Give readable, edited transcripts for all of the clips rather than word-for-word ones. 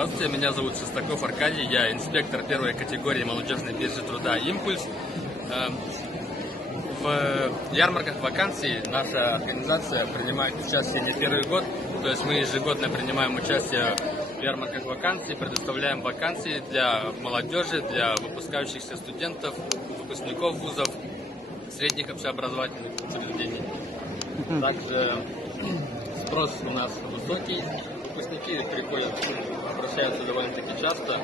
Здравствуйте, меня зовут Шестаков Аркадий, я инспектор первой категории молодежной биржи труда «Импульс». В ярмарках вакансий наша организация принимает участие не первый год, то есть мы ежегодно принимаем участие в ярмарках вакансий, предоставляем вакансии для молодежи, для выпускающихся студентов, выпускников вузов, средних общеобразовательных учреждений. Также спрос у нас высокий, выпускники приходят, обращаются довольно-таки часто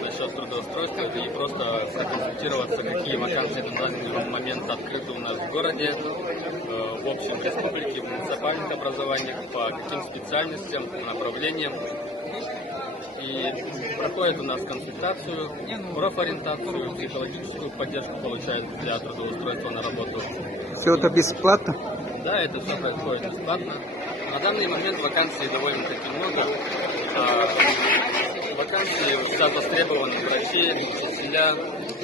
насчет трудоустройства и просто проконсультироваться, какие вакансии на данный момент открыты у нас в городе, в общем республике, в муниципальных образованиях, по каким специальностям, направлениям. И проходят у нас консультацию, профориентацию, психологическую поддержку получают для трудоустройства на работу. Все это бесплатно? Да, это все происходит бесплатно. На данный момент вакансий довольно-таки много. Вакансии сейчас востребованы врачи, учителя,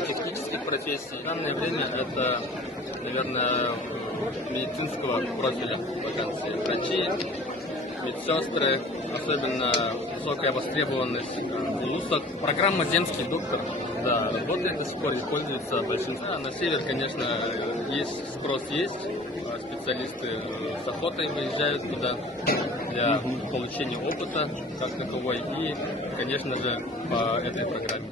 технических профессий. В данное время это, наверное, медицинского профиля вакансии. Врачи, медсестры, особенно высокая востребованность в ВУЗах. Программа «Земский доктор», да, работает до сих пор и пользуется большинством. На север, конечно, есть спрос, есть. Специалисты с охотой выезжают туда для получения опыта как таковой и, конечно же, по этой программе.